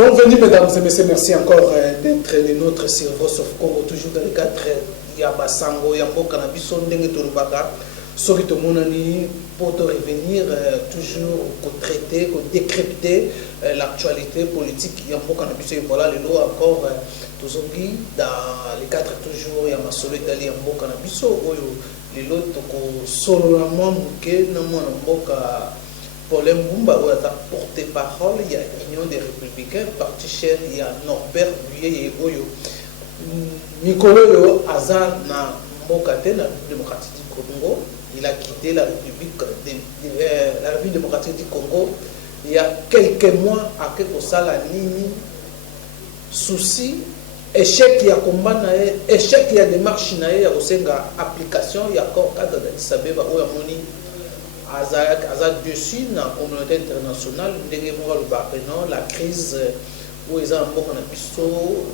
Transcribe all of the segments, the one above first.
Bienvenue mesdames et messieurs, merci encore d'être les nôtres sur Voice of Congo, toujours dans le cadre ya basango ya mboka na biso ndenge tolobaka soki tomonani pour te revenir toujours pour traiter, pour décrypter l'actualité politique ya mboka na biso. Et voilà le lot encore tozongi dans le cadre toujours ya masolo etali ya mboka na biso oyo le lot toko solo na mwa muke na mwa na mboka pour les Mbumba, où il a porté-parole, il y a l'Union des Républicains, parti cher, il y a Norbert Buye et Oyo. Mikolo Azar na Mbokate, la République démocratique du Congo, il a quitté la République démocratique du Congo il y a quelques mois à quelque chose la ligne souci échec il y a combat échec il y a démarche il y a aussi une application il y a encore cadre d'Addis Abeba où il y a moni Azad dessus dans la communauté internationale, la crise où ils ont une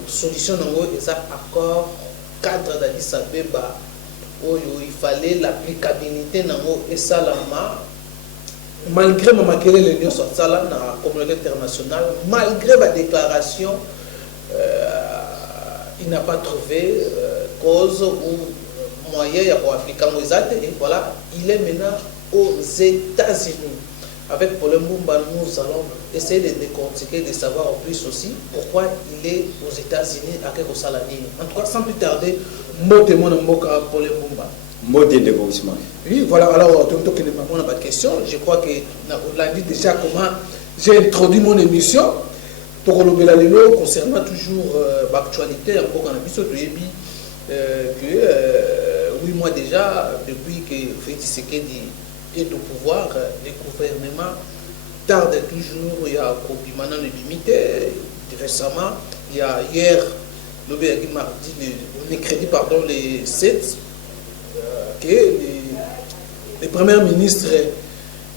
solution dans les accords cadre d'Addis Abeba où il fallait l'applicabilité dans et ça malgré l'Union sociale dans la communauté internationale, malgré ma déclaration, il n'a pas trouvé cause ou moyen pour appliquer et voilà, il est maintenant aux États-Unis. Avec Paul Mbumba, nous allons essayer de décortiquer, de savoir en plus aussi pourquoi il est aux États-Unis à quelque chose. En tout cas, sans plus tarder, mot de mon mboka Paul Mbumba. Mot de développement. Oui, voilà. Alors, tout le monde n'a pas de question. Je crois que on l'a dit déjà comment j'ai introduit mon émission. Concernant toujours l'actualité, encore en émission de Yebi, que 8 mois déjà, depuis que Félix Tshisekedi est au pouvoir, le gouvernement tarde toujours. Il y a maintenant le limité. Récemment, il y a hier, le mercredi, pardon, les 7, que le premier ministre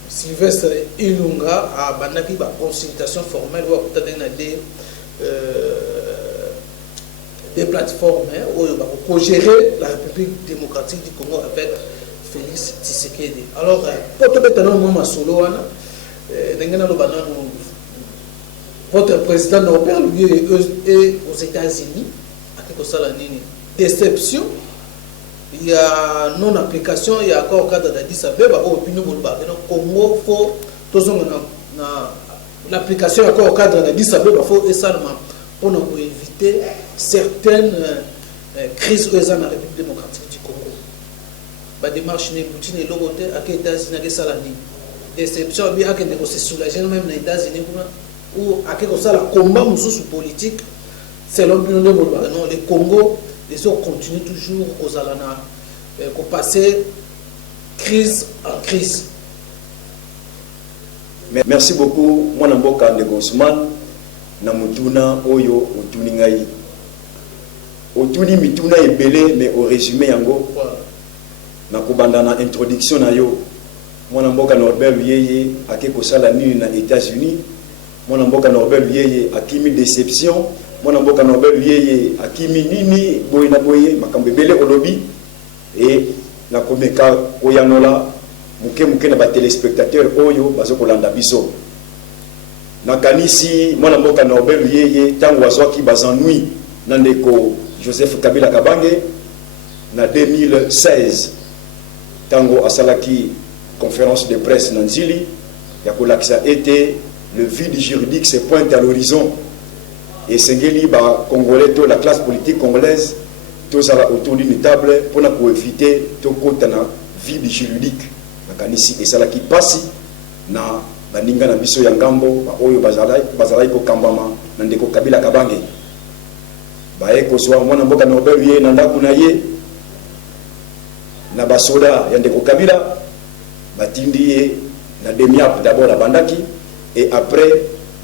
Sylvestre Ilunga a bandaki ba consultation formelle ou à des plateformes pour gérer la République démocratique du Congo avec Félix Tshisekedi. Alors, pour te mettre dans solo, votre président Norbert lui est aux États-Unis, à quelque chose déception. Il y a non-application, il y a encore cadre d'Addis Abeba, opinion Congo, faut l'application encore cadre d'Addis Abeba, faut essentiellement pour éviter certaines crises dans la République démocratique du Congo. La démarche n'est pas une logoté à les États-Unis salani. Déception, bien que se soulager même les États-Unis ou à quelque chose la combat politique, selon l'opinion de non, le Congo. Les autres continuent toujours aux Alana pour passer crise en crise. Merci beaucoup. Moi, Namboka de Gosman, Namutuna, Oyo, Otuningaï. Otuni Mituna est belé, mais au résumé, Yango, Nakubandana introduction na yo. Moi, Namboka Norbert Luyeye, à Kekosala Nini na États-Unis. Moi, Namboka Norbert Luyeye, à Kimi Déception. Mon amboka Nobel yeye akimi nini boy na boye makambe bele olobi et na komeka oyanola muke na ba téléspectateurs oyo bazoko landa biso na kanisi mon amboka Nobel yeye tango azwaki bazanui na ndeko Joseph Kabila Kabange na 2016 tango asalaki conférence de presse na Nzili ya kolakisa été le vide juridique se pointe à l'horizon. Et Sengeli, Congolais, la classe politique congolaise, tous autour d'une table pour éviter tout côté na vide juridique. Et ça qui passe na baninga na biso ya ngambo oyo bazalai ko kambama na ndeko Kabila Kabange. Bae ko so mwana mboka Nobel ye na ndaku na ye na basoda ya ndeko Kabila batindi ye na demiap d'abord la bandaki et après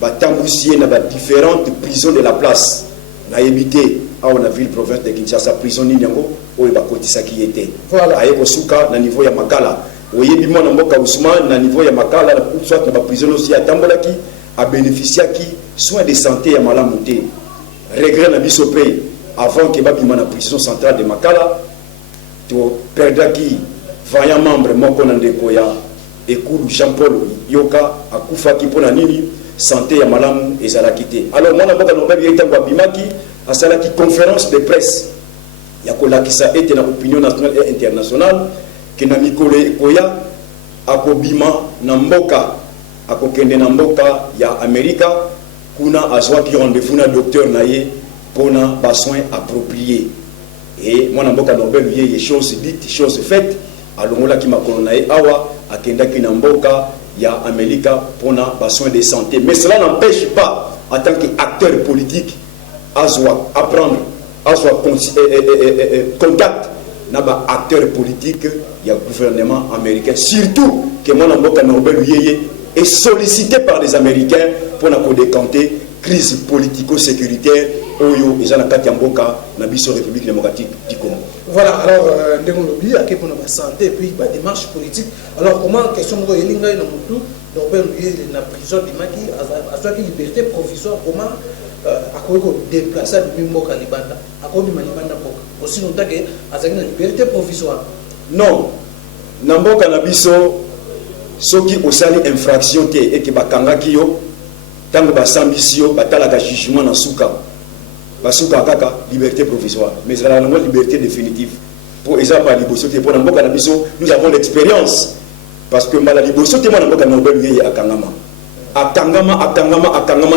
batambousier na différentes prisons de la place na évité à la ville province de Kinshasa prison ni yango oyo bakotisa qui était voilà ayeko suka na niveau ya makala oyebi mwana mboka Ousmane na niveau ya makala soit na ba prison aussi atambolaki a bénéficiaki soins de santé ya malamu te regret na biso pe avant que babima na prison centrale de makala to perdaki vaillant membre moko na ndeko ya Ekulu Jean-Paul Yoka akufaki pona nini santé ya malamu ezalaki te. Alors mwana mboka Norbert ye ntango abimaki asalaki conférence de presse ya kolakisa ete na opinion nationale et internationale ke na mikolo ekoya akobima na mboka akokende na mboka ya Amerika kuna azwaki rendez-vous na docteur na ye pona ba soins appropriés. Et mwana mboka Norbert ye chose dite chose faite alongolaki makolo na ye awa akendaki na mboka ya Amerika pona ba soins de santé. Mais cela n'empêche pas en tant qu'acteur politique azwa apprendre azwa contact na ba acteur politique ya gouvernement américain, surtout que mwana mboka Norbert Yeye est sollicité par les Américains pour na décanter crise politico-sécuritaire oyo ezana kati ya mboka na biso République démocratique du Congo. Voilà, alors ndengolobi aké pour la santé et puis ba démarche politique. Alors comment question ngo elinga na mutu Norbert Yeye na prison de Maki azwaki liberté provisoire, comment akoki ko déplacer mboka libanda akoki malibanda mboka aussi longtemps que azaki na liberté provisoire. Non, na mboka na biso soki osali infraction te et que bakangaki yo tango basambisi yo batalaka jugement na suka basuka kaka liberté provisoire, mais la liberté définitive pour exemple liboso te pour na mboka na biso nous avons l'expérience parce que mala liboso te mona mboka Norbert Yeye akangama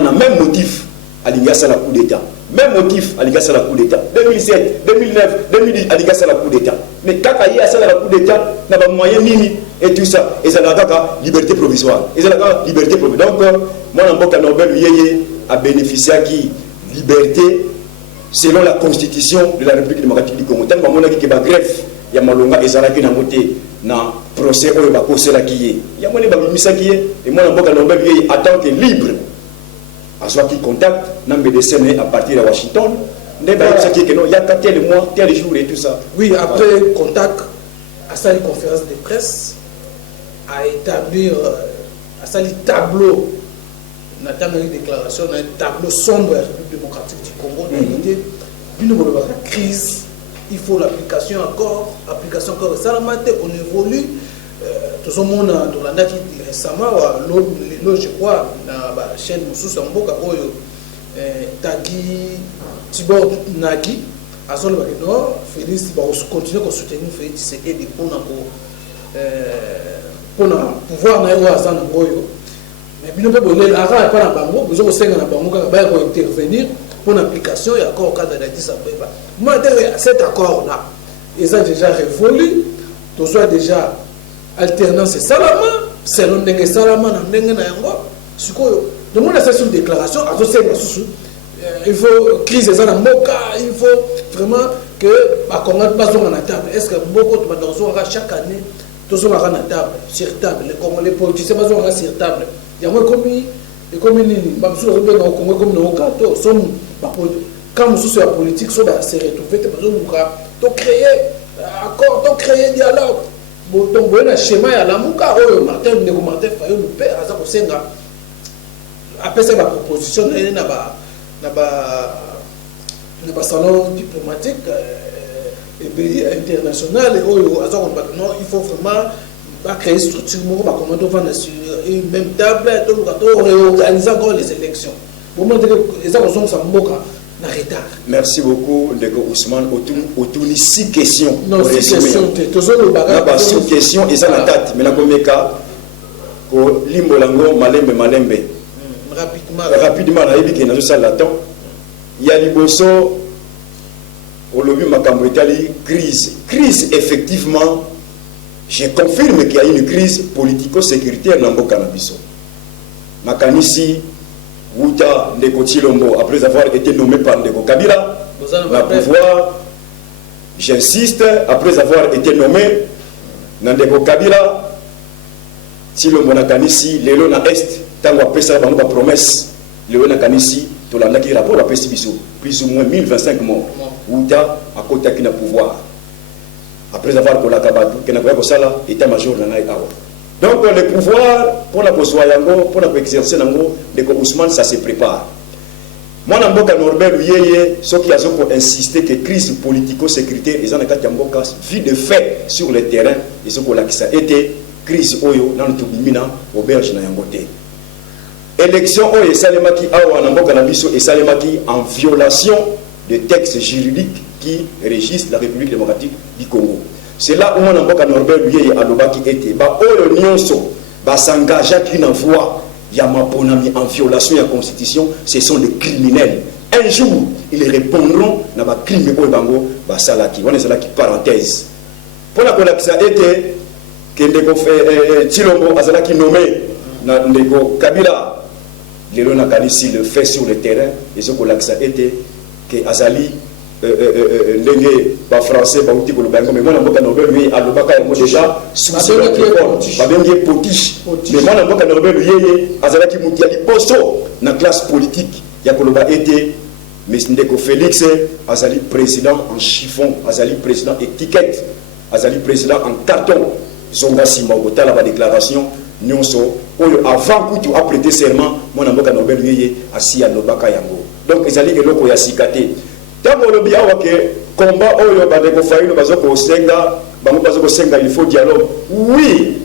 na même motif alinga la coup d'état, même motif alinga la coup d'état 2007 2009 2010 alinga la coup d'état, mais kaka yi asala la coup d'état na ba moyen nini et tout ça et ça kaka liberté provisoire et ça kaka liberté provisoire. Donc moi mboka Norbert Yeye a bénéficié qui liberté selon la constitution de la République démocratique du Congo. Tant que mon qui ba greffe ya malonga ezalaki na moté na procès oyo ba kosela kiye ya moni ba misaki et moi mboka Norbert Yeye attend que libre à soit qui contacte n'a médecin à partir de Washington ne pas ça qui que non il y a tel mois tel jour et tout ça. Oui, après contact à ça une conférence de presse à établir à ça les tableaux notamment une déclaration un tableau sombre de la République démocratique du Congo une crise, il faut l'application encore ça on évolue tout le monde dans la date récemment je crois dans la chaîne Moussous Mboka oyo Tagi Tibor Nagi azol ba non Félix va continuer à soutenir Félix Tshisekedi pour pouvoir na yo azana oyo mais bino pe bolé la ra pas na bango besoin ko senga na bango ka ba ko intervenir pour l'application et accord au cadre de l'Addis Abeba. Moi cet accord là ils ont déjà révolu tout soit déjà alternance et salama selon ndenge salama na ndenge na yango sikoyo de mon session de déclaration azo senga susu il faut crise za na mboka il faut vraiment que ba konga bazonga na table est-ce que mboko to bazonga chaque année tozonga na table sur table les Congolais politiciens bazonga sur table yango comme nini ba mususu obenga au Congo comme no kato somme ba quand mususu ya politique so ba se retrouver te bazonga to créer accord to créer dialogue. Donc, il y a un schéma à la mouka, Martin Fayot, le père, à Senga, après ça, la proposition, il y a un salon diplomatique international, il faut vraiment créer une structure, sur une même table, réorganiser encore les élections. Au moment où les gens sont en moka. Merci beaucoup, Ndeko Ousmane. Autour de 6 questions. Non, 6 questions. Pas 6 questions, et ça la date. Mais la première cas, Limbolango, Malembe. Rapidement, il y a Liboso, au lobby Makambo Italie, crise. Crise, effectivement, je confirme qu'il y a une crise politico-sécuritaire dans le Canabiso. Makanisi, Wouta Ndeko Tshilombo, après avoir été nommé par Ndeko Kabila, va pouvoir, j'insiste, après avoir été nommé Ndeko Kabila, Tshilombo Nakanisi, Lelo na Est, tant après ça, on a une promesse, Lelo Nakanisi, tout le monde qui rapport à Pestibiso, plus ou moins 1025 morts, Wouta à côté qui n'a pouvoir. Après avoir pour la Kabatu, qui n'a pas eu ça là, état-major n'a pas eu. Donc le pouvoir pour la Kosoyango, pour la exercer Nango, de Ousmane, ça se prépare. Moi, Namboka Norbert Yeye, ceux qui ont pour insister que crise politico-sécuritaire, ils ont vu de fait sur le terrain, ils ont dit que ça a été crise Oyo, dans le Toubimina, auberge na Yangote. élection oyo esalemaki awa na mboka na biso esalemaki en violation des textes juridiques qui régissent la République démocratique du Congo. C'est là où mon mboka Norbert Luyeye alobaki ete ba oyo nyonso ba s'engageaki na voie ya maponami en violation de la constitution, ce sont des criminels. Un jour, ils répondront na ba crime oyo bango ba salaki. On est salaki parenthèse. Pour la collection était que ndeko Tshilombo azalaki nommé na ndeko Kabila. Lelo na kanisi le fait sur le terrain et ce collection était que azali ndenge ba français ba uti koloba ngo mais mwana mboka Norbert Luyeye alobaka yango déjà sous babengi potiche mais mwana mboka Norbert Luyeye azalaki muti ya liboso na classe politique ya koloba ete mais ndeko Félix azali président en chiffon, azali président étiquette, azali président en carton. Zonga sima okotala ba déclaration nyonso oyo avant kutu a prêté serment mwana mboka Norbert Luyeye asi ya lobaka yango. Donc ezali eloko ya sikate. Tango lobi awa ke combat oyo ba ndeko Fayulu bazoko senga, bango bazoko senga il faut dialogue. Oui,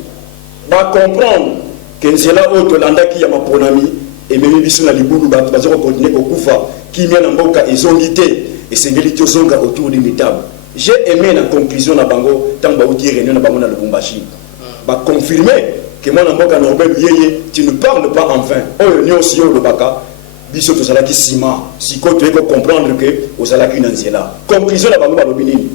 ba comprendre que nzela oyo tolandaki ya maponami et même biso na libulu bazoko continuer kokufa kimia na mboka ezongité et sengeli tozonga autour d'une table. J'ai aimé la conclusion na bango tant ba outi réunion na bango na Lubumbashi. Ba confirmer que moi na mboka Norbert Luyeye tu ne parles pas en vain. Oyo nyonso yo lobaka biso tozalaki sima siko to eko comprendre que ozalaki na nzela. Conclusion na bango ba lobinini.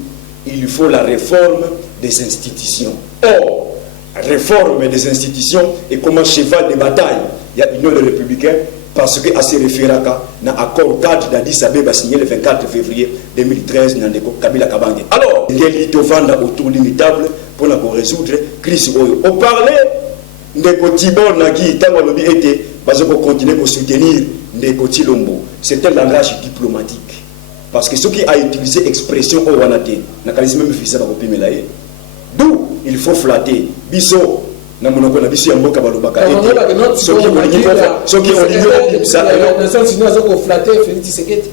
Il faut la réforme des institutions. Or réforme des institutions et comme un cheval de bataille il y a Union des Républicains parce que à se référer à l'accord cadre d'Addis Abeba signé le 24 février 2013 dans le Kabila Kabange. Alors, il y a l'Itovanda autour d'une table pour résoudre la crise. On parlait de Kotibor Nagi, tant lobby était, parce qu'on continue à soutenir Ndeko Tshilombo. C'est un langage diplomatique. Parce que ceux qui a utilisé l'expression au Wanate, n'a qu'à même fait ça. D'où il faut flatter. Biso. Na monoko na biso ya mboka balobaka ete soki olingi ça na sens sino azoko flatter Félix Tshisekedi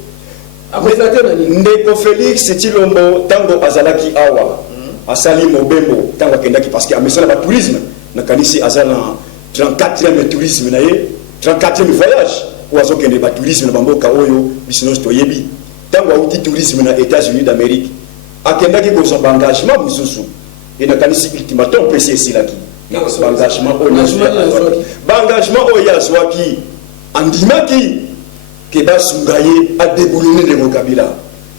ako flatter nani ndeko Félix Tshilombo tango azalaki awa asali mobembo tango akendaki parce que amesala ba tourisme na kanisi azala 34e tourisme na ye 34e voyage ou azokende ba tourisme na bamboka oyo biso no toyebi tango auti tourisme na États-Unis d'Amérique akendaki ko son engagement mususu et na kanisi ultimatum PCC laki bangagement oyo azwaki andimaki ke basungaye adeboulonner ndeko Kabila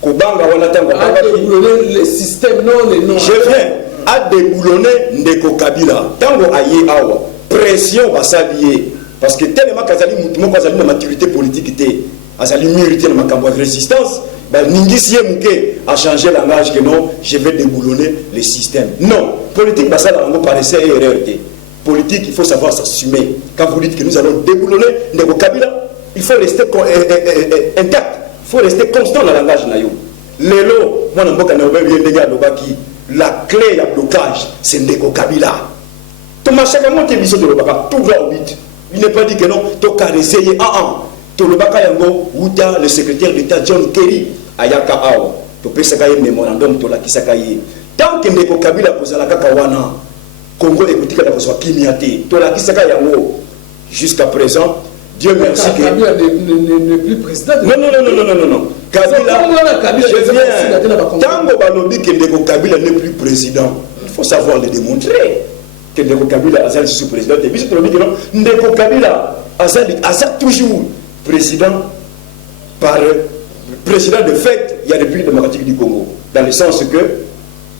kobanga wana tango adeboulonner le système non les noms je viens adeboulonner ndeko Kabila tango aye awa pression basalié parce que tellement kazali mutu moko azali na maturité politique te azali mérité na makambo de résistance Ningisi Mouké a changé le langage que non, je vais déboulonner le système. Non, politique, ça paraissait erreur. Politique, il faut savoir s'assumer. Quand vous dites que nous allons déboulonner Ndeko Kabila, il faut rester intact, il faut rester constant dans le langage. Lelo, moi, la clé à blocage, c'est Ndeko Kabila. Thomas Chakamote, tout va au vite. Il n'est pas dit que non, tu as essayé Tolobaka yango Wuta le secrétaire d'État John Kerry ayaka awa to pesaka ye mémorandum to la kisaka ye tant que Ndeko Kabila kozalaka kawana Congo écoutika na kozwa kimiate to la kisaka yango jusqu'à présent Dieu merci que Kabila n'est plus président non Kabila je viens tango balobi que Ndeko Kabila n'est plus président il faut savoir le démontrer que Ndeko Kabila azali sous président et puis tolobi que non Ndeko Kabila azali toujours président par président de fait, il y a le République démocratique du Congo. Dans le sens que,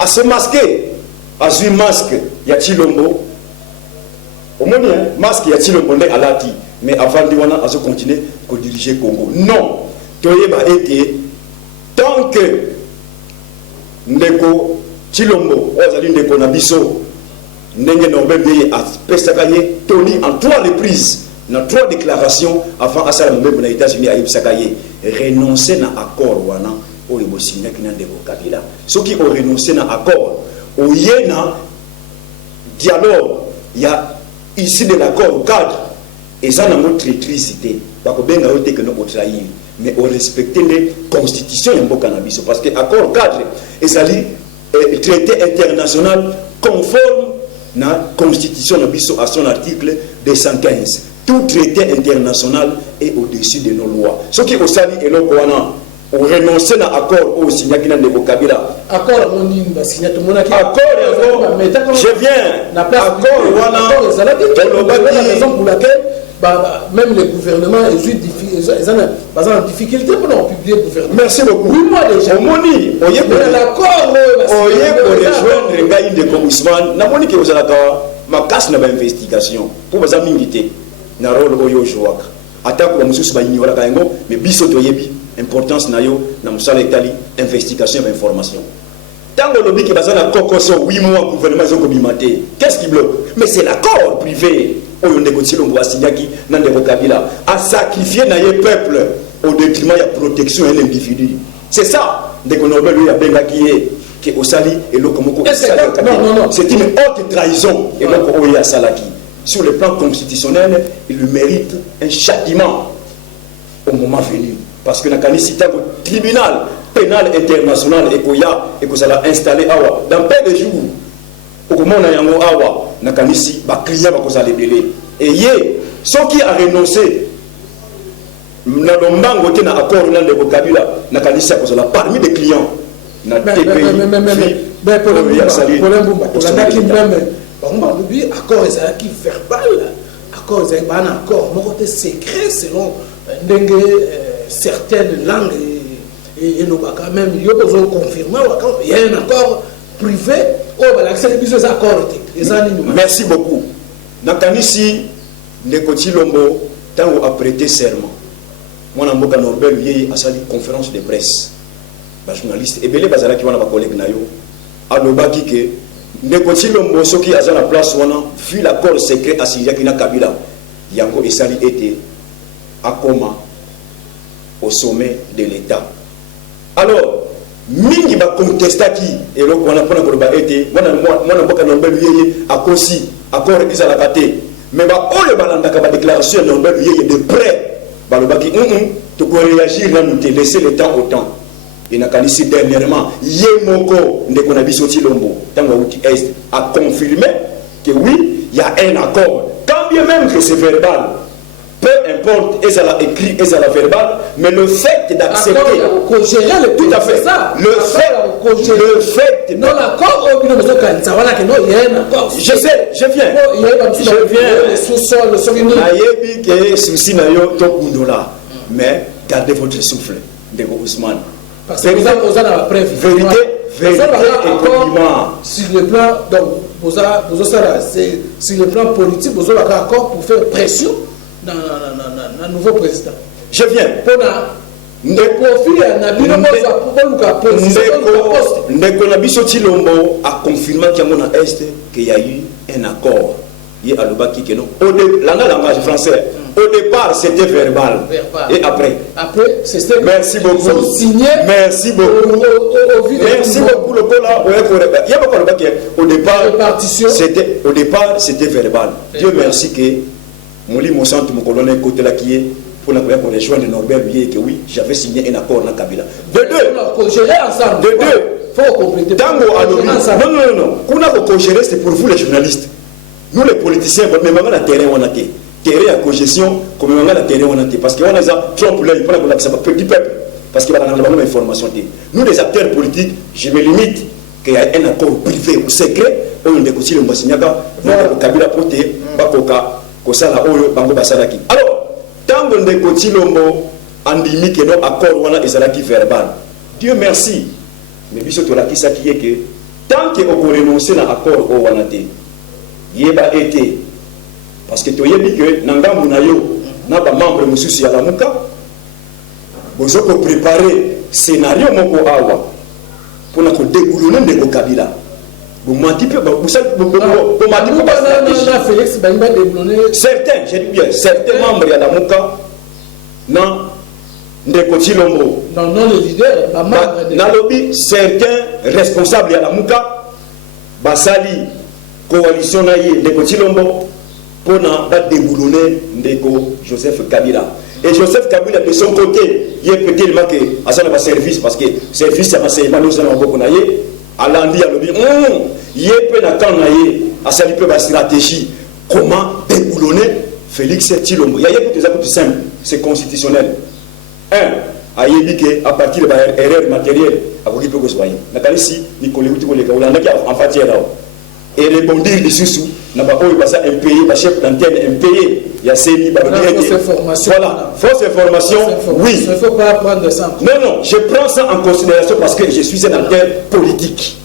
à se masquer, à ce masque, il y a Tshilombo. Au moins, masque, il y a Tshilombo, à l'ati. Mais avant de à se continuer à diriger le Congo. Non. Tant que Ndeko Tshilombo, Ozali Ndeko Nabiso, Ndenge Norbert Luyeye a Pesakaye, Tony en 3 reprises. Dans 3 déclarations avant Assala Mbembe na États-Unis à Ibsakaye renoncer à accord wana o yebo signé ki na Ndeko Kabila ceux qui ont renoncé à accord au yena dialogue il y a ici de l'accord cadre et ça na notre traîtrisité ba ko benga yote que nous trahir mais on respecter les constitutions ya mboka na biso parce que accord cadre ezali traité international conforme na constitution na biso à son article 215 tout traité international est au-dessus de nos lois. Ce qui est au Sali et l'Okwana, on renonce à l'accord au Signakina de Kabila. Accord, on dit, accord, je viens. Accord, c'est la raison pour laquelle même les gouvernements sont en difficulté pour publier le gouvernement. Merci beaucoup. Oui, moi déjà. L'accord, pour rejoindre Ngaïm de Ousmane, n'a pas que vous avez ma casse n'a pas investigation. Pour vous inviter, na rôle oyo jouak. Attaque comme sous ba ignorer kaengo, mais biso to yebi importance na yo na musala Italie investigation et information. Tango lobi que bazana kokoso 8 mois gouvernement zoko bimate. Qu'est-ce qui bloque? Mais c'est l'accord privé. Oyo négocier l'ombo asignaki na ndeko Kabila a sacrifié na ye peuple au détriment de la protection de l'individu. C'est ça. Dès qu'on a eu à Bengaki qui est au Sali et l'autre comme c'est une haute trahison et donc on est à Salaki. Sur le plan constitutionnel, il mérite un châtiment au moment venu. Parce que dans le tribunal pénal international et que ça l'a installé dans peu de jours. Au moment où on a awa, na kanisi ba client ba koza lebele. Et ceux qui a renoncé na lombango te na accord na ndeko Kabila na kanisi a koza parmi les clients na TPI. Mais pour accord ezalaki verbal, accord ezalaki un accord moko te secret selon certaines langues et le baka même yo besoin confirmer il y a un accord privé oh l'accès des accords. Merci beaucoup. Nakanisi Nekoti Lombo tant a prêté serment. Moi Namboka Norbert Yeye a sali conférence de presse. Ba journaliste et belé bazala ki wana ba collègue na yo. Alobaki ke Nekoti Lombo soki aza la place wana vu l'accord secret assigné ki na Kabila. Yango esali été à coma au sommet de l'État. Alors mingi ba contestaki et donc on a pas na été moi mboka Norbert Yeye akosi accord ezala kate mais ba oyo balandaka ba déclaration Norbert Yeye de près balobaki to ko réagir là nous te laisser le temps au temps et na kanisi dernièrement Yemoko ndeko na biso Tilombo tango uti est a confirmé que oui il y a un accord quand bien même que c'est verbal. Peu importe, est-ce la écrit, est-ce la verbal, mais le fait d'accepter, tout à fait ça. Le fait, non l'accord, je sais, je viens. Mais gardez votre souffle, de Ousmane. Parce que vous avez la preuve. Vérité et compliment. Sur le plan, donc, sur le plan politique, vous avez un accord pour faire pression. Un nouveau président. Je viens. Ndeko Nabiso Tilombo a confirmé qu'il y a eu un accord. Il y a le langage français. Au départ, c'était verbal. Et après. Après, c'était. Merci beaucoup. Signé. Merci beaucoup. Merci beaucoup. Au départ, c'était verbal. Dieu merci que Mouli Monsanto, mon colonel côté là qui est pour la première rejoindre Norbert Lié que oui, j'avais signé un accord dans Kabila. De deux. Faut compléter. Non. Qu'on a co-géré, c'est pour vous les journalistes. Nous les politiciens, mais maintenant la terrain on a été. Terrain à co-gestion, comme maintenant la terrain on a été. Parce qu'on a Trump là, il prend la ça du peuple. Parce qu'il va dans la information. Nous les acteurs politiques, je me limite qu'il y a un accord privé ou secret, on négocie le Mbassignaka, Kabila Poté, Bakoka. Alors, tant que nous Tilombo andimi que nos accords wana ezalaki verbal. Dieu merci. Mais biso to la kisa qui est que tant que on renoncer à accord au wana te. Yeba été parce que to yebi que nangambu na yo na ba membre mususi ya lamuka. Bozo ko préparer scénario moko awa pour na ko dégoulonner ndeko Kabila. Certains, j'ai dit bien, certains membres de la Mouka, non, Ndeko Tilombo, non, les leaders, dans le lobby, certains responsables de la Mouka, Basali, coalition Naye, Ndeko Tilombo, pour déboulonner Ndeko Joseph Kabila. Et Joseph Kabila, de son côté, il est peut-être marqué à son service, parce que service, ça va se faire. Alandi a lobby, il y a peu d'attendre à ça peut la stratégie comment déboulonner Félix Tshilombo. Il y a des exemples plus simples, c'est constitutionnel. À partir de l'erreur matérielle, à vous qui peut vous voyez. Ici, Nicolas Outi, on a en fait, et rebondir dessus, n'a pas un pays, un chef d'antenne, un pays, il y a ces voilà, fausse information, oui. Il ne faut pas prendre ça. Non, je prends ça en considération parce que je suis un acteur politique.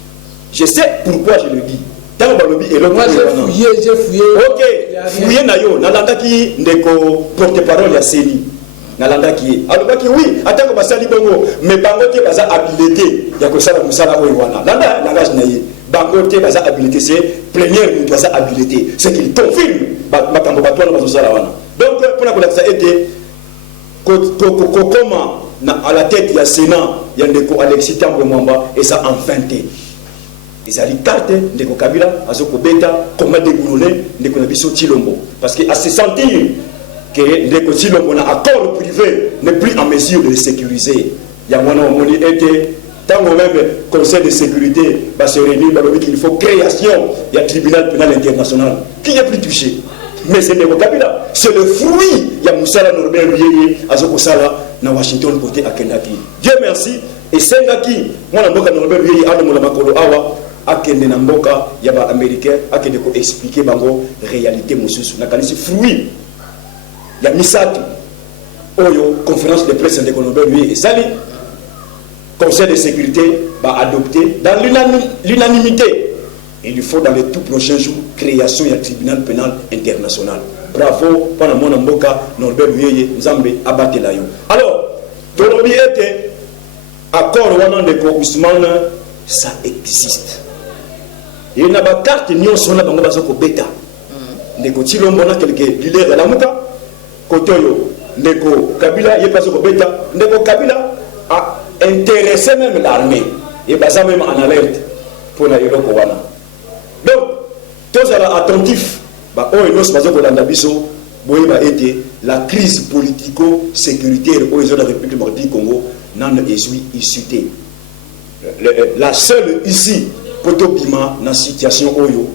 Je sais pourquoi je le dis. Moi j'ai fouillé. Ok, fouillé nayo, nalanda ki ndeko porte-parole ya Seni. Nalanda ki. Alors oui, attends que basali bongo, mais bango te baza habilité ya ko sala musala oyo wana. Landa langage naye. Bango te baza habilité, c'est plénière nous baza habilité. C'est qu'il confirme makambo batwana bazo sala wana. Donc pour la kolakisa été comment à la tête ya Sénat, ya ndeko Alexis Tambwe Mwamba et ça enfanté. Ils ont dit carte de Kabila, Azoko Beta, comment déboulonner Ndeko Nabiso Tshilombo. Parce qu'à se sentir que Ndeko Tshilombo, un accord privé, n'est plus en mesure de le sécuriser. Il y a mon été, tant même Conseil de sécurité va se réunir, il faut création, il y a tribunal pénal international. Qui n'est plus touché? Mais c'est Ndeko Kabila. C'est le fruit. Il y a Moussala Norbert Lieye, Azoko Sala, dans Washington, côté à Kendaki. Dieu merci. Et Sengaki, moi, je suis Norbert Lieye, Adam Makolo Awa. Akende na mboka ya ba américain akende ko expliquer bango réalité mususu na kanisi fruit ya misatu oyo conférence de presse de Colombe lui et sali conseil de sécurité va adopter dans l'unanimité. Il lui faut dans les tout prochains jours création du tribunal pénal international. Bravo pendant mon mboka Norbert Uyeye Nzambe abatela yo. Alors tolobi était accord wana de Ousmane, ça existe. Il y a une carte qui est là bango bazoko beta. Ndeko Tshilombo na quelques leaders de la muka kotoyo ndeko Kabila il pas beta. Ndeko Kabila a intéressé même l'armée et baza même en alerte pour la Yoroko wana. Donc tous sont attentifs ba o enos bazoko landa biso boye ba été la crise politico-sécuritaire au de la République démocratique du Congo n'en est issue. La seule ici Potobima dans la situation Oyo,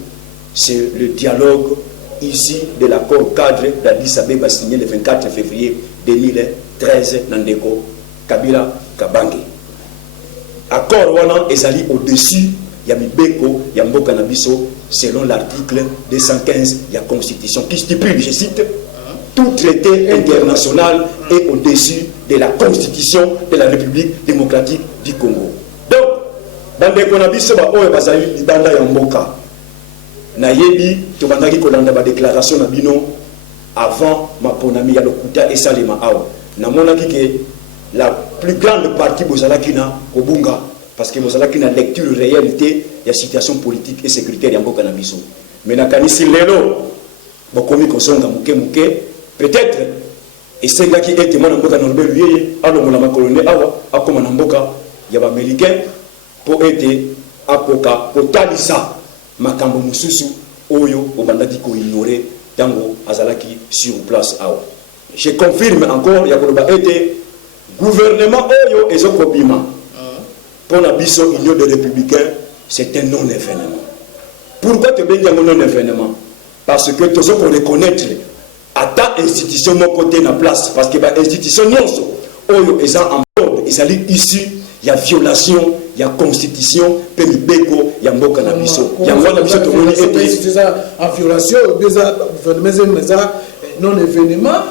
c'est le dialogue ici de l'accord cadre d'Addis Abeba signé le 24 février 2013 dans Ndeko Kabila Kabange. Accord wana ezali au-dessus ya mibeko ya mboka na biso selon l'article 215 de la Constitution qui stipule, je cite, tout traité international est au-dessus de la Constitution de la République démocratique du Congo. Donc dans les conabis ba oyo bazali libanda ya mboka na yebi to bandaki kolanda ba déclaration na bino avant ma ponami ya lokuta et salima awa na monaki ke la plus grande partie bozalaki na kobunga parce que bozalaki na lecture réalité ya situation politique et sécuritaire ya mboka na biso mais na kanisi lelo bokomi kozonga muke peut-être et sengaki ete mwana mboka na Norbert Uyeye alongola makolone awa akoma na mboka ya ba américain pour aider à kotalisa makambo mususu oyo obandaki ko ignorer tango azalaki sur place awa. Je confirme encore ya koloba ete gouvernement oyo ezokobima pour la biso union des républicains c'est un non-événement. Pourquoi te bengi un non-événement? Parce que tous on reconnaître à ta institution mon côté na place parce que ba institution nyonso oyo eza en mode ezali ici il y a violation, il y a constitution, puis beko, il y a mboka na biso. Il y a mboka na biso to moni ete en violation, non événement,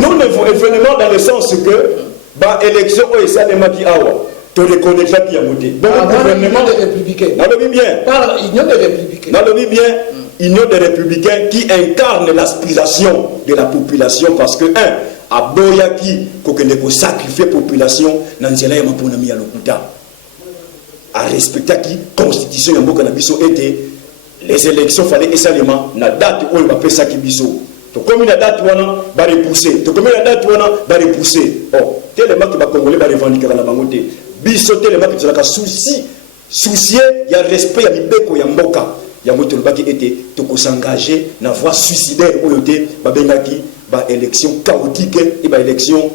non événement dans le sens que ba élection o ça ne maki awa. Tu reconnais pas qu'il y a moté. Donc gouvernement républicain. Nalobi bien. Par union des républicains. Nalobi bien. Union des républicains qui incarne l'aspiration de la population parce que a boyaki kokende ko sacrifier population na nzela ya maponami ya lokuta a respecter qui constitution ya mboka na biso était les élections fallait esalema na date oyo ba pesa ki biso to comme na date wana ba repousser to comme na date wana ba repousser oh tellement que ba congolais ba revendiquer na bango te biso tellement que zalaka soucier ya respect ya mibeko ya mboka ya moto lobaki était to ko s'engager na voie suicidaire oyo te ba bengaki ba élection chaotique et ba élection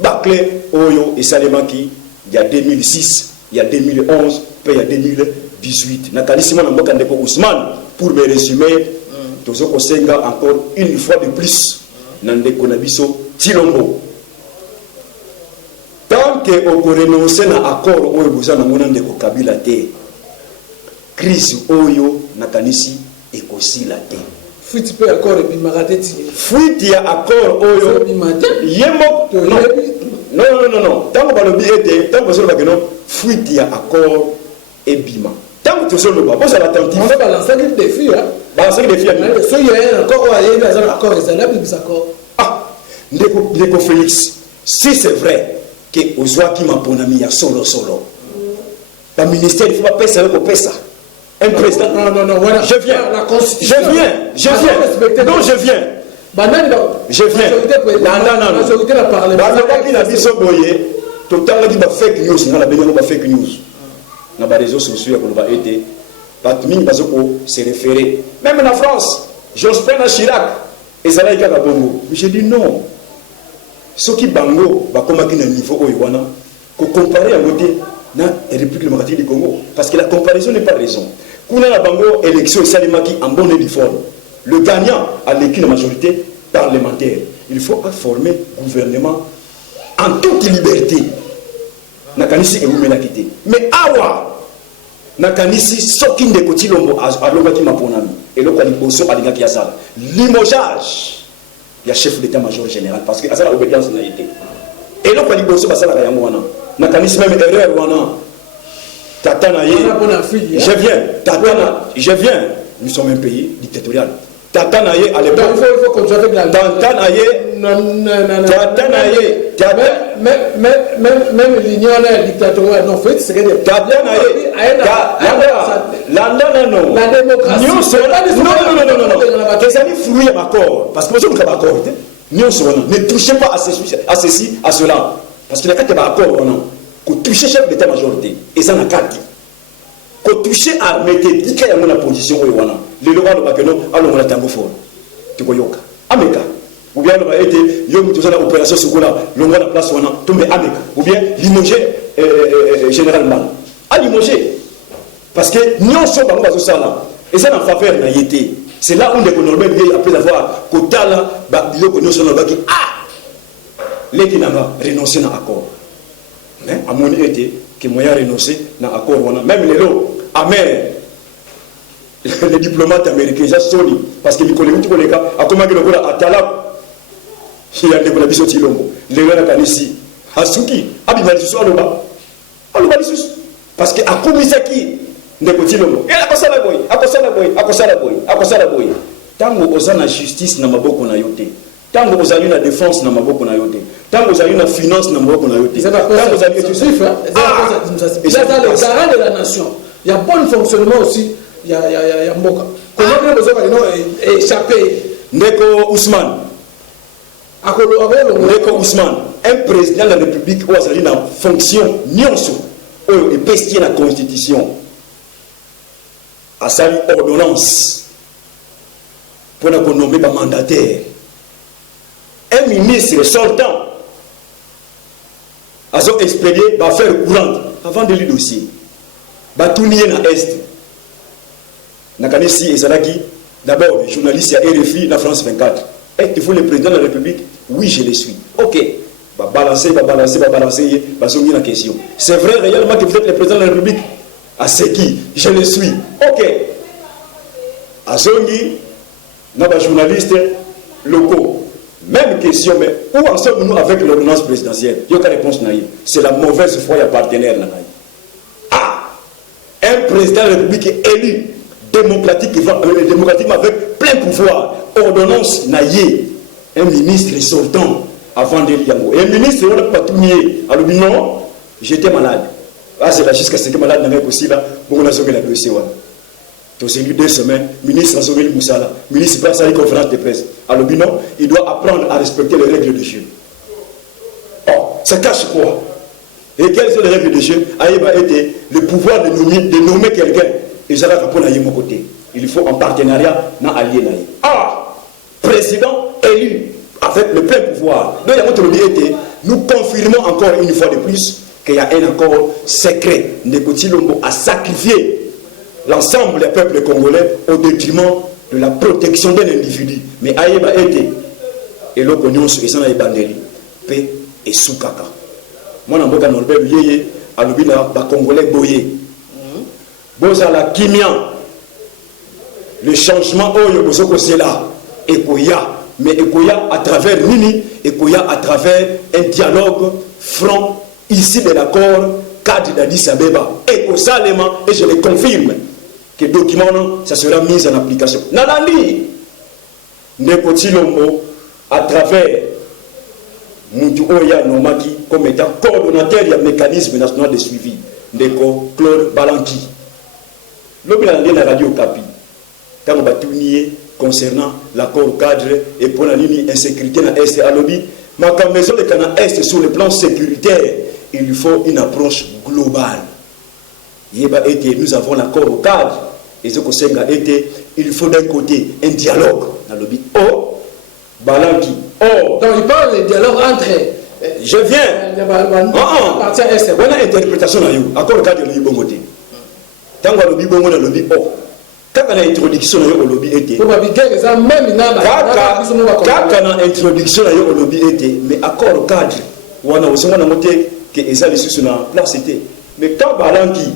bâclée oyo et salemaki il y a 2006 il y a 2011 puis il y a 2018 na kanisi mwana mboka ndeko Ousmane pour me résumer tozo kosenga encore une fois de plus nandeko na biso Tshilombo tant que on renoncer na accord oyo bozana ngona ndeko Kabila te crise oyo nakanisi ekosila te fuite pe accord ebimarate ti fuite ya accord oyo yemo non tango balobi ete tango bozolo bakeno fuite ya accord ebima tango tozolo ba boza l'attentif on va balancer le défi hein balancer le défi so il y a encore il y a un accord ça n'a plus accord ndeko Félix si c'est vrai que ozwaki maponami ya solo ba ministère il faut pas pesa ko pesa un président non voilà je viens la constitution je viens non je viens non majorité la parlement ba na biso boye to tanga di ba fake news na la bengo ba fake news na ba réseaux sociaux ko ba été batmini bazoko se référer même en France Jospin na Chirac et ça là il y a bongo mais je dis non ce qui bango ba komaki na niveau oyo wana ko comparer à côté na République démocratique du Congo parce que la comparaison n'est pas raison. Kuna na bango élection salimaki en bonne et due forme. Le gagnant a l'équipe de majorité parlementaire. Il faut former gouvernement en toute liberté. Nakanisi et Moumena Kité. Mais awa Nakanisi soki ndeko Tshilombo alobaki maponami et le kwaliboso alingaki ya sala. Limogeage ya chef d'état-major général parce que azala obédience na été. Et le kwaliboso basala ya mwana. Nakanisi même erreur wana. Tatana ye. Je viens. Nous sommes un pays dictatorial. Tatana ye à l'époque. Il faut continuer avec la Tatana ye. Tatana ye. Même l'union dictatoriale. Non, fait c'est que Tatana ye. Non. La démocratie. Non. Qu'est-ce que fruit à accord? Parce que je ne peux pas accord. Ne touchez pas à ceci, à cela. Parce qu'il n'y a qu'à accord. Qu'on touche chef d'état-majorité et ça n'a qu'à dire qu'on touche à mettre dit qu'il y a une position où wana les lois de bakeno allons on a tango fort tu koyoka ameka ou bien on a été yom tout ça opération sukola l'on la place wana tombe ameka ou bien limoger généralement à limoger parce que nyon so bango bazo sala et ça en faveur na yété c'est là où les économies après avoir kotala ba biloko nyon so na baki les qui n'a renoncé à accord. Mais à mon été, que moi j'ai renoncé à l'accord. Même les lots, amer, les diplomates américains, j'ai sonné. Parce que les collègues, à comment ils ont à Talab, il y a des gens qui sont Tshilombo. Les gens qui sont ici, à Souki, à Bimalisus, à Loba. À Lobalisus. Parce que à Komisaki, les gens Tshilombo. Et à Kosala Boy. Tant que vous avez la justice, dans ma boko na yote. Tant que vous avez la défense dans ma boko na yote. Tant que vous avez la finance dans ma boko na yote. C'est pas le garant de la nation. Il y a bon fonctionnement aussi. Il y a Mboka. Comment on a besoin d'échapper? Ndeko Ousmane. Ndeko Ousmane. Un président de la République où il y a une fonction nyonso. Où il pestier la constitution. À sa ordonnance. Pour nous nommer par mandataire. Un ministre sortant a expédié va faire courante avant de lui dossier. Va tourner dans l'Est. Nakanisi et Sadaki, d'abord, journaliste à RFI, la France 24. Êtes-vous le président de la République? Oui, je le suis. Ok. Va balancer, va soumettre la question. C'est vrai réellement que vous êtes le président de la République? À ce qui? Je le suis. Ok. À Zongi, nous avons journalistes locaux. Même question, mais où en sommes-nous avec l'ordonnance présidentielle? Il n'y a aucune réponse naïve. C'est la mauvaise foi, il y a partenaire naïve. Un président de la République élu démocratiquement avec plein pouvoir, ordonnance naïve, un ministre sortant avant de l'Iambo. Et un ministre, on n'a pas tout nié. Alors, non, j'étais malade. C'est là jusqu'à ce que malade n'avait pas aussi là, pour qu'on a sauvé la dossier. Donc c'est 2 semaines, ministre Azogeli Moussala, ministre passe à une conférence de presse. Alors non, il doit apprendre à respecter les règles de jeu. Or, ça cache quoi? Et quelles sont les règles de jeu? Aïba était le pouvoir de nommer quelqu'un. Et ça va répondre à mon côté. Il faut en partenariat, non allié. Président élu avec le plein pouvoir. Donc nous confirmons encore une fois de plus qu'il y a un accord secret. Ndeko Tshilombo a sacrifié l'ensemble des peuples congolais au détriment de la protection d'un individu. Mais Aïeba était, et l'eau cognon sur les bandeli, paix et soukaka. Moi, je suis Norbert Yeye, à l'Obina, les Congolais boyé. Boza la Kimia, le changement, c'est là, et Koya. Mais Ekoya à travers Nini, Ekoya à travers un dialogue franc, ici de l'accord, cadre d'Addis Abeba. Eko Salema, et je le confirme, que le document, ça sera mis en application. Nalandi, Nekoti Lombo, à travers Moutou Oya Nomaki, comme étant coordonnateur du mécanisme national de suivi, Neko Claude Balanki. L'objet de la radio Kapi, quand on va tourner concernant l'accord cadre et pour la ligne insécurité dans l'Est à l'Obi, mais comme maison de Cana Est sur le plan sécuritaire, il lui faut une approche globale. Nous avons l'accord cadre et ce que été, il faut d'un côté un dialogue dans l'Obi. Oh, Balanki. Oh. Donc il parle de dialogue entre. Je viens. On a interprétation dans l'Obi. Accord cadre de l'Obi. Tant que l'Obi bon dans l'Obi. Oh. Quand on a introduction dans le lobby était, quand on a introduction dans le lobby était, mais accord cadre, on a aussi noté que les alliés sur la place était. Mais quand Balanki,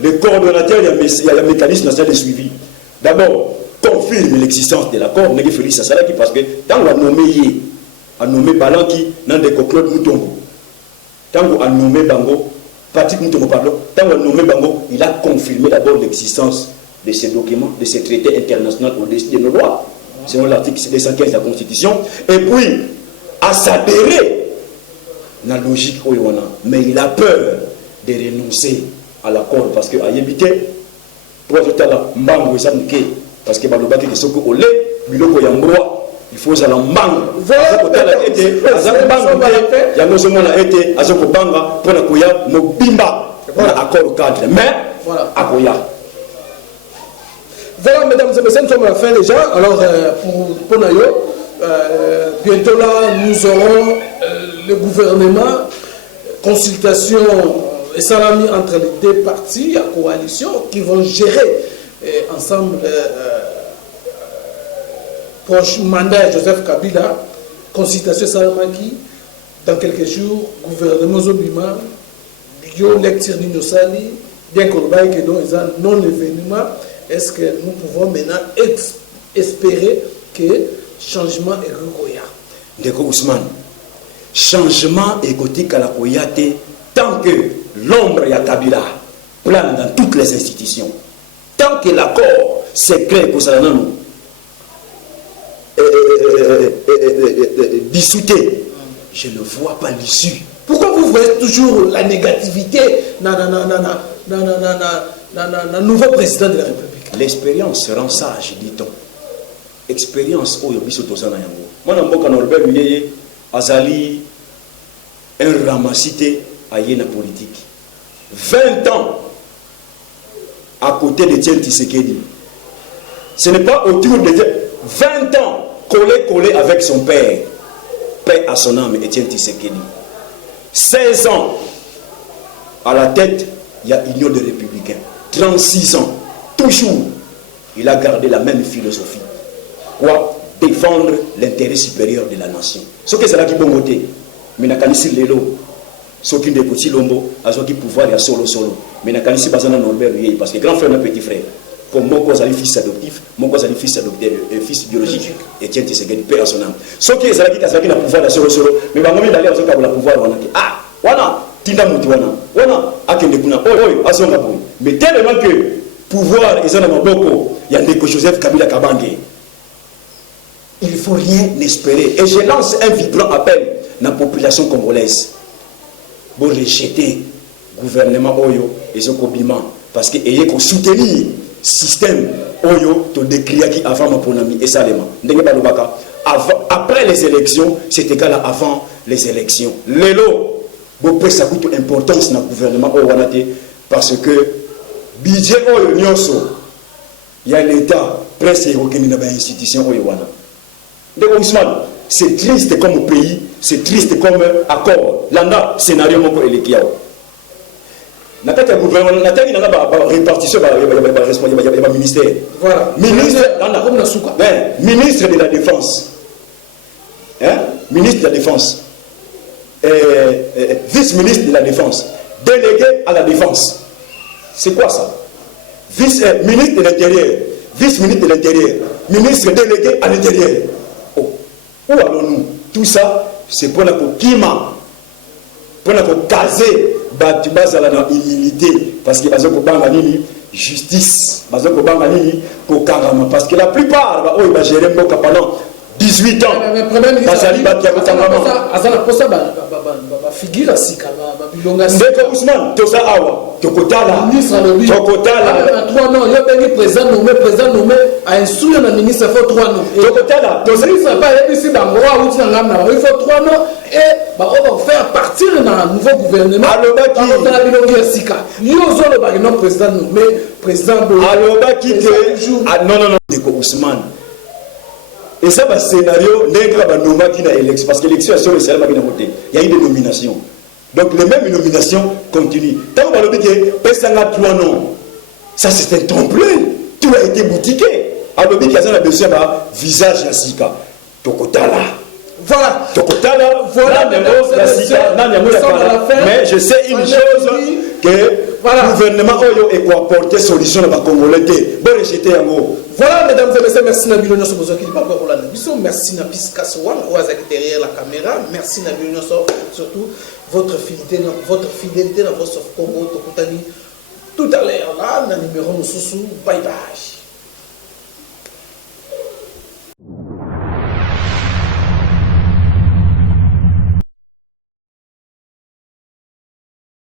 le coordonnateur, il y a le mécanisme national de suivi. D'abord, confirme l'existence de l'accord, mais il faut ça parce que tant on a nommé Balanki dans des Claude Moutongo, tant on a nommé Bango, Patrick Moutongo, pardon, tant on a nommé Bango, il a confirmé d'abord l'existence de ces documents, de ces traités internationaux au-dessus de nos lois, selon l'article 215 de la Constitution, et puis à s'adhérer dans la logique où on a. Mais il a peur de renoncer à l'accord parce que à éviter, pour tout à l'heure, parce que Balobaki est ce qu'on l'a, il faut que la mangue. Il y a nos hommes qui ont été à Zokobanga pour la Koya, nos bimba, pour l'accord cadre. Mais, à Koya. Voilà, mesdames et messieurs, nous sommes à la fin déjà. Alors, pour Nayo, bientôt là, nous aurons le gouvernement, consultation et salami entre les deux partis, la coalition, qui vont gérer ensemble prochain mandat Joseph Kabila, consultation salamaki, dans quelques jours, gouvernement Zobima, bio lecture Ninosali, bien qu'on baille que donc ils ont non-événement. Est-ce que nous pouvons maintenant espérer que changement est regoya? Ndeko Ousmane, changement égotique à la Koyate, tant que l'ombre y a Kabila plane dans toutes les institutions, tant que l'accord secret que ça nous dissouté, je ne vois pas l'issue. Pourquoi vous voyez toujours la négativité dans le nouveau président de la République? L'expérience rend sage, dit-on. Expérience, oh, yobiso tozana yango. Moi, Namboka Norbert Yeye, Azali, un ramassité à la politique. 20 ans à côté de Etienne Tshisekedi. Ce n'est pas autour de 20 ans collé avec son père. Paix à son âme, Etienne Tshisekedi. 16 ans à la tête, il y a Union des Républicains. 36 ans. Toujours, il a gardé la même philosophie. Quoi? Défendre l'intérêt supérieur de la nation. Ce que c'est là qui est bon côté. Mais n'a qu'à ici l'élo. Ce qui est petit lombo, à ce qui pouvoir, il y a solo. Mais n'a qu'à ici pas Norbert Yeye, parce que grand frère n'a petit frère. Comme mon cause a fils adoptif, mon cause a fils adoptif, fils biologique, et tiens, c'est qu'il paie à son âme. Ce qui est là qui a pouvoir, il y a solo. Mais va d'aller à ce qu'il a pouvoir, ah, voilà, Tinda Moutiwana, voilà, Akendekuna, oh, Azongaboui. Mais tellement que pouvoir et dans Maboko, il y a des Joseph Kabila Kabange. Il ne faut rien espérer. Et je lance un vibrant appel à la population congolaise pour rejeter le gouvernement Oyo et son Kobima. Parce qu'il y a soutenir le système Oyo, to décrire avant ma ponami et Salema. Après les élections, c'est égal à avant les élections. L'élo, beaucoup ça coûte importance dans le gouvernement Oyo parce que budget Oyo Nyonso, il y a l'État presque reconnu dans l'institution Oyo Wana. Donc Ousmane, c'est triste comme pays, c'est triste comme accord. L'anda scénario moko elekiao. na kati ya gouvernement na tangi na répartition ba ministère. Voilà. Ministre de la défense. Hein? Ministre de la défense. Vice-ministre de la défense. Délégué à la défense. C'est quoi ça? Ministre de l'Intérieur. Vice-ministre de l'Intérieur. Ministre délégué à l'Intérieur. Oh. Où allons-nous? Tout ça, c'est pour la Kima. Pour la caser. Tu bases à la humilité. Parce que justice. Parce que la plupart, ils vont gérer pendant 18 ans. Figure sika bilonga sika Ousmane toza awa tokotala ministre le tokotala 3 noms yo bengi président nommé a instruire le ministre faut 3 noms tokotala ministre pas ici dans roi ou ngam il faut 3 noms et on va faire partir dans un nouveau gouvernement alobaki tokotala bilonga sika yo zo le ba non président nommé président alobaki que non de Ousmane. Et ça, c'est un scénario, parce que l'élection est sur le salaire, il y a eu des nominations. Donc, les mêmes nominations continuent. Tant qu'on a dit que Pessanga 3 noms, ça c'est un trompe-l'œil. Tout a été boutiqué. Alors, il y a besoin d'un visage à Sika. Tokotala. Voilà. Tokotala, voilà, mais je sais une chose que le gouvernement est pour apporter solution à la Congolais. Bon, rejeter un mot. Voilà, mesdames et messieurs, merci Nabil Onyoso merci Napis Kaswan, derrière la caméra, merci Nabil Onyoso, surtout votre fidélité dans votre Congo, tout à l'heure là, dans le numéro Moussoussou, bye bye.